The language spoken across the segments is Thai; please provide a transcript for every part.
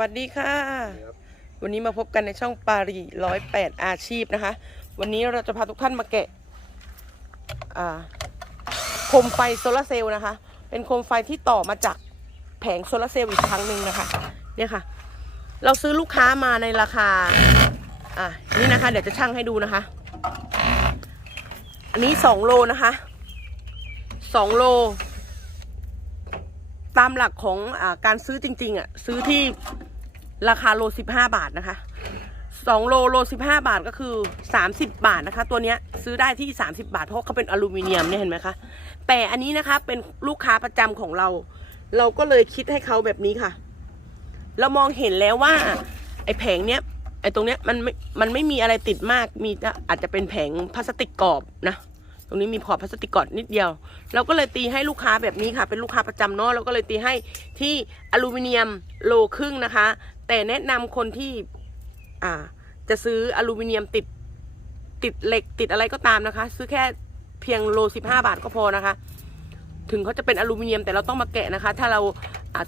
วัสดีค่ะครับวันนี้มาพบกันในช่องปารีร้อยแปดอาชีพนะคะ วันนี้เราจะพาทุกท่านมาแกะอ่าโคมไฟโซลาร์เซลล์นะคะ เป็นโคมไฟที่ต่อมาจากแผงโซลาร์เซลล์อีกครั้งหนึ่งนะคะ เนี่ยค่ะ เราซื้อลูกค้ามาในราคา อ่านี่นะคะ เดี๋ยวจะชั่งให้ดูนะคะ อันนี้สองโลนะคะสองโล ตามหลักของอาการซื้อจริง ๆ อะ ซื้อที่ ราคาโลสิบห้าบาทนะคะสองโลโลสิบห้าบาทก็คือสามสิบบาทนะคะ ตัวเนี้ยซื้อได้ที่สามสิบาทเพราะเขาเป็นอลูมิเนียมเนี่ยเห็นไหมคะ แต่อันนี้นะคะเป็นลูกค้าประจำของเรา เราก็เลยคิดให้เขาแบบนี้ค่ะ เรามองเห็นแล้วว่า ไอ้แผงเนี้ยไอ้ตรงเนี้ยมันไม่มันไม่มีอะไรติดมากมีอาจจะเป็นแผงพลาสติกกรอบนะ ตรงนี้มีขอบพลาสติกกรอบนิดเดียว เราก็เลยตีให้ลูกค้าแบบนี้ค่ะ เป็นลูกค้าประจำเนาะเราก็เลยตีให้ที่อลูมิเนียมโลครึ่งนะคะ แต่แนะนำคนที่อ่าจะซื้ออลูมิเนียมติดติดเหล็กติดอะไรก็ตามนะคะ ซื้อแค่เพียงโลสิบห้าบาทก็พอนะคะ ถึงเขาจะเป็นอลูมิเนียมแต่เราต้องมาแกะนะคะ ถ้าเรา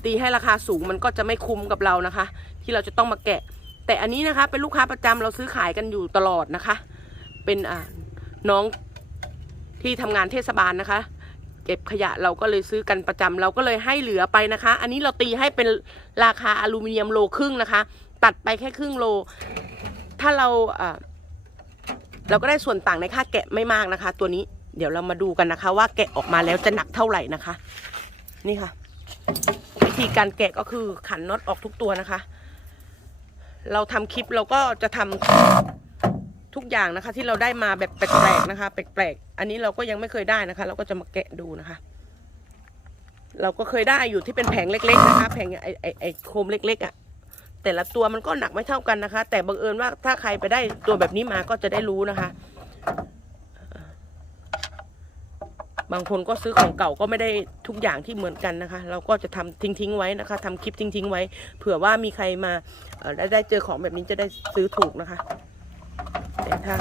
ตีให้ราคาสูงมันก็จะไม่คุ้มกับเรานะคะ ที่เราจะต้องมาแกะ แต่อันนี้นะคะ เป็นลูกค้าประจำเราซื้อขายกันอยู่ตลอดนะคะ เป็นน้อง ที่ทำงานเทศบาลนะคะ เก็บขยะเราก็เลยซื้อกันประจำเราก็เลยให้เหลือไปนะคะ อันนี้เราตีให้เป็นราคาอลูมิเนียมโลครึ่งนะคะ ตัดไปแค่ครึ่งโล ถ้าเราอ่าเราก็ได้ส่วนต่างในค่าแกะไม่มากนะคะ ตัวนี้เดี๋ยวเรามาดูกันนะคะ ว่าแกะออกมาแล้วจะหนักเท่าไหร่นะคะ นี่ค่ะ วิธีการแกะก็คือขันน็อตออกทุกตัวนะคะ เราทำคลิปเราก็จะทำ ทุกอย่างนะคะ ที่เราได้มาแบบแปลกๆนะคะ แปลกๆอันนี้เราก็ยังไม่เคยได้นะคะ เราก็จะมาแกะดูนะคะ เราก็เคยได้อยู่ที่เป็นแผงเล็ก ๆ นะคะ แผงไอไอไอโคมเล็ก ๆอะ่ะแต่ละตัวมันก็หนักไม่เท่ากันนะคะ แต่บังเอิญว่าถ้าใครไปได้ตัวแบบนี้มาก็จะได้รู้นะคะ บางคนก็ซื้อของเก่าก็ไม่ได้ทุกอย่างที่เหมือนกันนะคะ เราก็จะทำทิ้งๆไว้นะคะทำคลิปทิ้งๆไว้ เผื่อว่ามีใครมาได้ได้เจอของแบบนี้จะได้ซื้อถูกนะคะ แต่ถ้า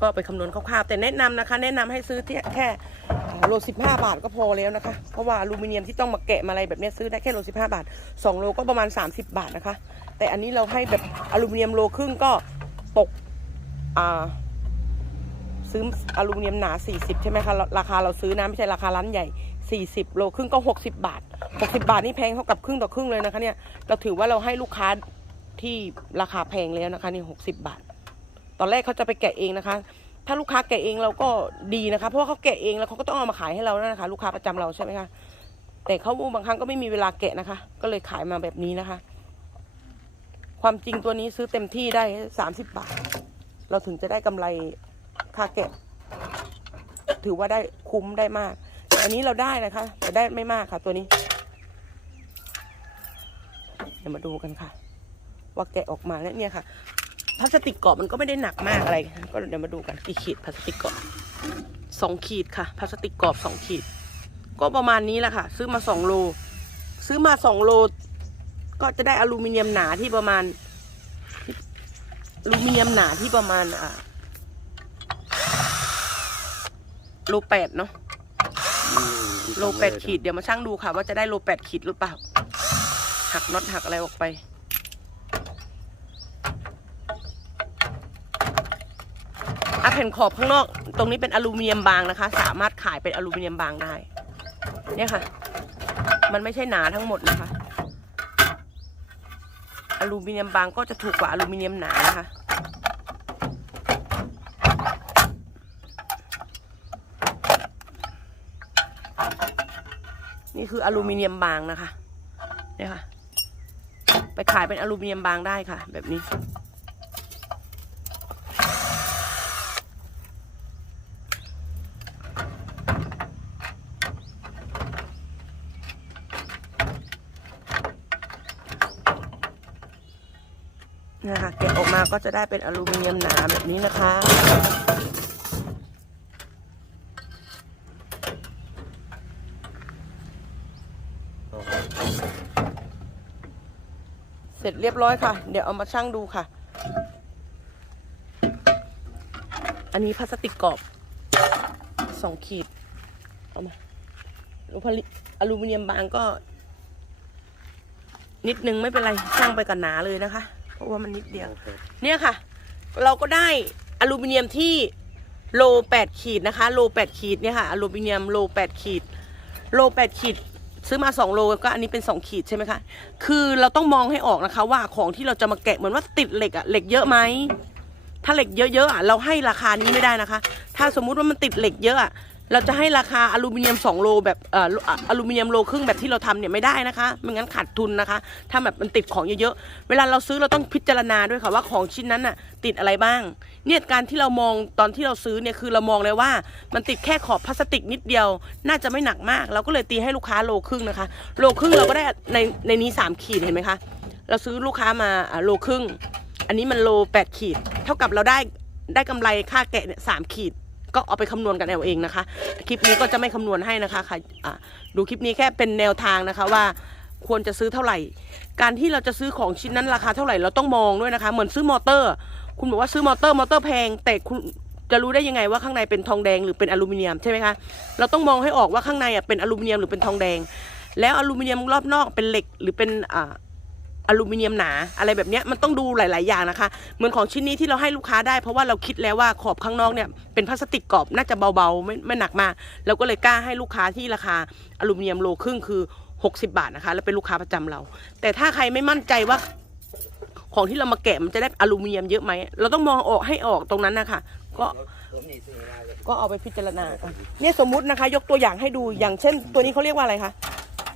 ก็ไปคำนวณคร่าวๆแต่แนะนำนะคะ แนะนำให้ซื้อที่แค่โลสิบห้าบาทก็พอแล้วนะคะ เพราะว่าอลูมิเนียมที่ต้องมาแกะมาอะไรแบบเนี้ยซื้อได้แค่โลสิบห้าบาทสองโลก็ประมาณสามสิบบาทนะคะ แต่อันนี้เราให้แบบอลูมิเนียมโลครึ่งก็ตกอ่าซื้ออลูมิเนียมหนา 40 ใช่ไหมคะราคาเราซื้อนะไม่ใช่ราคาร้านใหญ่ 40 โลครึ่งก็ 60 บาท 60 บาทนี่แพงเท่ากับครึ่งต่อครึ่งเลยนะคะเนี่ยเราถือว่าเราให้ลูกค้า ที่ราคาแพงแล้วนะคะนี่60บบาท ตอนแรกเขาจะไปแกะเองนะคะ ถ้าลูกค้าแกะเองเราก็ดีนะคะ เพราะว่าเขาแกะเองแล้วเขาก็ต้องเอามาขายให้เรานะคะ ลูกค้าประจำเราใช่ไหมคะแต่เขาบางครั้งก็ไม่มีเวลาแกะนะคะ ก็เลยขายมาแบบนี้นะคะ ความจริงตัวนี้ซื้อเต็มที่ได้30บาท เราถึงจะได้กำไรค่าแกะ ถือว่าได้คุ้มได้มากแต่อันนี้เราได้นะคะ แต่ได้ไม่มากค่ะตัวนี้ เดี๋ยวมาดูกันค่ะ ว่าแกะออกมาแล้วเนี่ยค่ะพลาสติกกรอบมันก็ไม่ได้หนักมากอะไร ก็เดี๋ยวมาดูกันกี่ขีดพลาสติกกรอบสองขีดค่ะพลาสติกกรอบสองขีด ก็ประมาณนี้แหละค่ะ ซื้อมาสองโล ซื้อมาสองโล ก็จะได้อลูมิเนียมหนาที่ประมาณอลูมิเนียมหนาที่ประมาณอ่าโลแปดเนาะโลแปดขีดเดี๋ยวมาช่างดูค่ะ ว่าจะได้โลแปดขีดหรือเปล่า หักน็อตหักอะไรออกไป อะแผ่นขอบข้างนอก ตรงนี้เป็นอลูมิเนียมบางนะคะ สามารถขายเป็นอลูมิเนียมบางได้ เนี่ยค่ะ มันไม่ใช่หนาทั้งหมดนะคะ อลูมิเนียมบางก็จะถูกกว่าอลูมิเนียมหนานะคะนี่คืออลูมิเนียมบางนะคะ เนี่ยค่ะ ไปขายเป็นอลูมิเนียมบางได้ค่ะ แบบนี้ นะคะแกะออกมาก็จะได้เป็นอลูมิเนียมหนาแบบนี้นะคะ เสร็จเรียบร้อยค่ะ เดี๋ยวเอามาชั่งดูค่ะ อันนี้พลาสติกกรอบสองขีด เอามาลูกผลิอลูมิเนียมบางก็ นิดนึงไม่เป็นไรช่างไปกันหนาเลยนะคะ ราะว่ามันนิดเดียว เนี่ยค่ะ เราก็ได้อลูมิเนียมที่โลแปดขีดนะคะ โลแปดขีดเนี่ยค่ะ อลูมิเนียมโลแปดขีด โลแปดขีดซื้อมาสองโลก็อันนี้เป็นสองขีดใช่ไหมคะ คือเราต้องมองให้ออกนะคะ ว่าของที่เราจะมาแกะเหมือนว่าติดเหล็กอะเหล็กเยอะไหม ถ้าเหล็กเยอะๆอะเราให้ราคานี้ไม่ได้นะคะ ถ้าสมมุติว่ามันติดเหล็กเยอะอะ เราจะให้ราคาอลูมิเนียม 2 โลแบบเอ่ออลูมิเนียมโลครึ่งแบบที่เราทำเนี่ยไม่ได้นะคะไม่งั้นขาดทุนนะคะ ถ้าแบบมันติดของเยอะๆ เวลาเราซื้อเราต้องพิจารณาด้วยค่ะว่าของชิ้นนั้นน่ะติดอะไรบ้าง เนี่ยการที่เรามองตอนที่เราซื้อเนี่ยคือเรามองเลยว่า มันติดแค่ขอบพลาสติกนิดเดียว น่าจะไม่หนักมาก เราก็เลยตีให้ลูกค้าโลครึ่งนะคะ โลครึ่งเราก็ได้ในในนี้สามขีดเห็นไหมคะเราซื้อลูกค้ามาโลครึ่ง อันนี้มันโลแปดขีด เท่ากับเราได้ได้กำไรค่าแกะเนี่ยสามขีด ก็เอาไปคำนวณกันเอาเองนะคะ คลิปนี้ก็จะไม่คำนวณให้นะคะค่ะดูคลิปนี้แค่เป็นแนวทางนะคะว่าควรจะซื้อเท่าไหร่ การที่เราจะซื้อของชิ้นนั้นราคาเท่าไหร่เราต้องมองด้วยนะคะ เหมือนซื้อมอเตอร์ คุณบอกว่าซื้อมอเตอร์มอเตอร์แพง แต่คุณจะรู้ได้ยังไงว่าข้างในเป็นทองแดงหรือเป็นอลูมิเนียมใช่ไหมคะ เราต้องมองให้ออกว่าข้างในอะเป็นอลูมิเนียมหรือเป็นทองแดง แล้วอลูมิเนียมรอบนอกเป็นเหล็กหรือเป็นอ่า อลูมิเนียมหนาอะไรแบบเนี้ยมันต้องดูหลาย ๆ อย่างนะคะ เหมือนของชิ้นนี้ที่เราให้ลูกค้าได้ เพราะว่าเราคิดแล้วว่าขอบข้างนอกเนี่ยเป็นพลาสติกกรอบน่าจะเบา ๆ ไม่ไม่หนักมากเราก็เลยกล้าให้ลูกค้าที่ราคาอลูมิเนียมโลครึ่งคือ 60 บาทนะคะ แล้วเป็นลูกค้าประจำเรา แต่ถ้าใครไม่มั่นใจว่า ของที่เรามาแกะมันจะได้อลูมิเนียมเยอะไหมเราต้องมองออกให้ออกตรงนั้นนะคะก็ผมนี่ซื้อมาเลยก็เอาไปพิจารณาเนี่ยสมมุตินะคะ ยกตัวอย่างให้ดูอย่างเช่น ตัวนี้เขาเรียกว่าอะไรคะ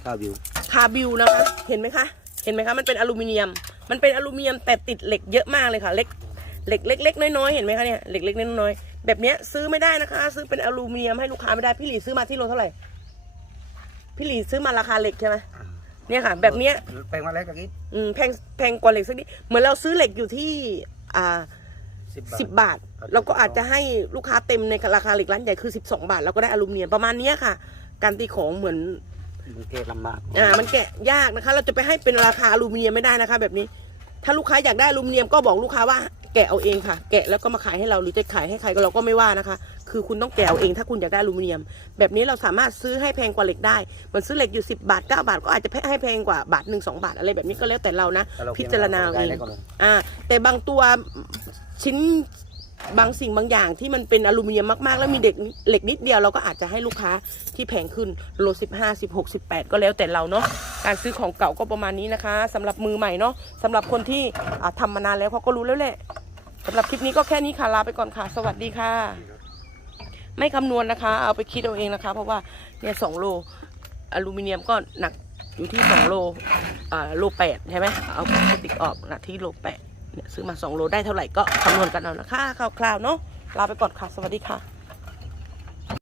ข้าววิวคาบิวนะคะเห็นไหมคะ เห็นไหมคะมันเป็นอลูมิเนียม มันเป็นอลูมิเนียมแต่ติดเหล็กเยอะมากเลยค่ะเล็กเหล็กเล็กๆน้อยๆเห็นไหมคะเนี่ยเหล็กเล็กๆน้อยๆแบบเนี้ยซื้อไม่ได้นะคะ ซื้อเป็นอลูมิเนียมให้ลูกค้าไม่ได้พี่หลีซื้อมาที่โลเท่าไหร่พี่หลีซื้อมาราคาเหล็กใช่ไหมเนี่ยค่ะ แบบเนี้ยแปลงมาแล้วกันนี้อืมแพงแพงกว่าเหล็กสักนิดเหมือนเราซื้อเหล็กอยู่ที่อ่าสิบสิบาทบบาท เราก็อาจจะให้ลูกค้าเต็มในราคาเหล็กร้านใหญ่คือสิบสองบาทเราก็ได้อลูมิเนียมประมาณเนี้ยค่ะ การตีของเหมือน มันเกลลำบากอ่ามันแกะยากนะคะ เราจะไปให้เป็นราคาอลูมิเนียมไม่ได้นะคะ แบบนี้ ถ้าลูกค้าอยากได้อลูมิเนียมก็บอกลูกค้าว่าแกะเอาเองค่ะ แกะแล้วก็มาขายให้เราหรือจะขายให้ใครก็เราก็ไม่ว่านะคะ คือคุณต้องแกะเอาเองถ้าคุณอยากได้อลูมิเนียม แบบนี้เราสามารถซื้อให้แพงกว่าเหล็กได้เหมือนซื้อเหล็กอยู่ 10 บาท 9 บาทก็อาจจะให้แพงกว่าบาทหนึ่งสองบาทอะไรแบบนี้ก็แล้วแต่เรานะถ้เพิจารณาเอาได้เองแล้วก็ลง อ่าแต่บางตัวชิ้น บางสิ่งบางอย่างที่มันเป็นอลูมิเนียมมากๆ แล้วมีเด็กเหล็กนิดเดียวเราก็อาจจะให้ลูกค้าที่แพงขึ้นโลสิบห้าสิบหกสิบแปดก็แล้วแต่เราเนาะการซื้อของเก่าก็ประมาณนี้นะคะสำหรับมือใหม่เนาะสำหรับคนที่อ่าทำมานานแล้วเขาก็รู้แล้วแหละสำหรับคลิปนี้ก็แค่นี้ค่ะลาไปก่อนค่ะ สวัสดีค่ะ ไม่คำนวณนะคะ เอาไปคิดเอาเองนะคะ เพราะว่าเนี่ยสองโลอลูมิเนียมก็หนักอยู่ที่สองโลอ่าโลแปดใช่ไหมเอาพลาสติกออกหนักที่โลแปด เนี่ยซื้อมาสองโลได้เท่าไหร่ก็คำนวณกันเอานะคะคร่าวๆเนาะลาไปก่อนค่ะ สวัสดีค่ะ